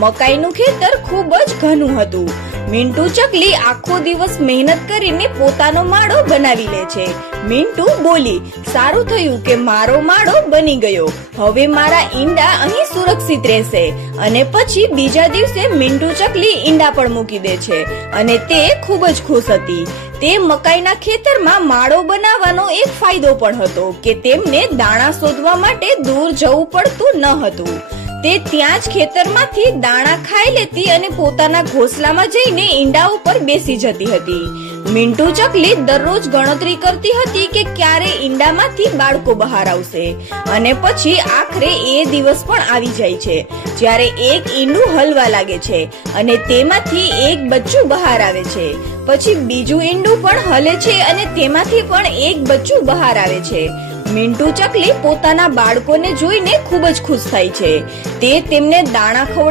મકાઈનું ખેતર ખૂબ જ ઘનું હતું. મિન્ટુ ચકલી આખો દિવસ મહેનત કરીને પોતાનો માળો બનાવી લે છે. મિન્ટુ બોલી, સારું થયું કે મારો માળો બની ગયો. હવે મારા ઈંડા અહીં સુરક્ષિત રહેશે. અને પછી બીજા દિવસે મિન્ટુ ચકલી ઈંડા પણ મૂકી દે છે અને તે ખૂબ જ ખુશ હતી. તે મકાઈના ખેતરમાં માળો બનાવવાનો એક ફાયદો પણ હતો કે તેમને દાણા શોધવા માટે દૂર જવું પડતું ન હતું. તે ત્યાં જ ખેતરમાંથી દાણા ખાઈ લેતી અને પોતાના ઘોંસલામાં જઈને ઈંડા ઉપર બેસી જતી હતી. મિન્ટુ ચકલી દરરોજ ગણતરી કરતી હતી કે ક્યારે ઈંડામાંથી બાળકો બહાર આવશે. અને પછી આખરે એ દિવસ પણ આવી જાય છે જ્યારે એક ઈંડું હલવા લાગે છે અને તેમાંથી એક બચ્ચું બહાર આવે છે. પછી બીજું ઈંડું પણ હલે છે અને તેમાંથી પણ એક બચ્ચું બહાર આવે છે. મિન્ટુ ચકલી પોતાના બાળકોને જોઈને ખૂબ જ ખુશ થાય છે. તે તેમને દાણા ખવડાવવા